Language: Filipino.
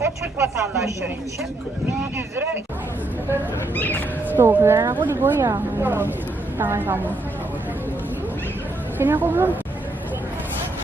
O Türk vatandaşları için 1100 lira. Tuh, giliran aku digoyang tangan kamu. Sini aku belum.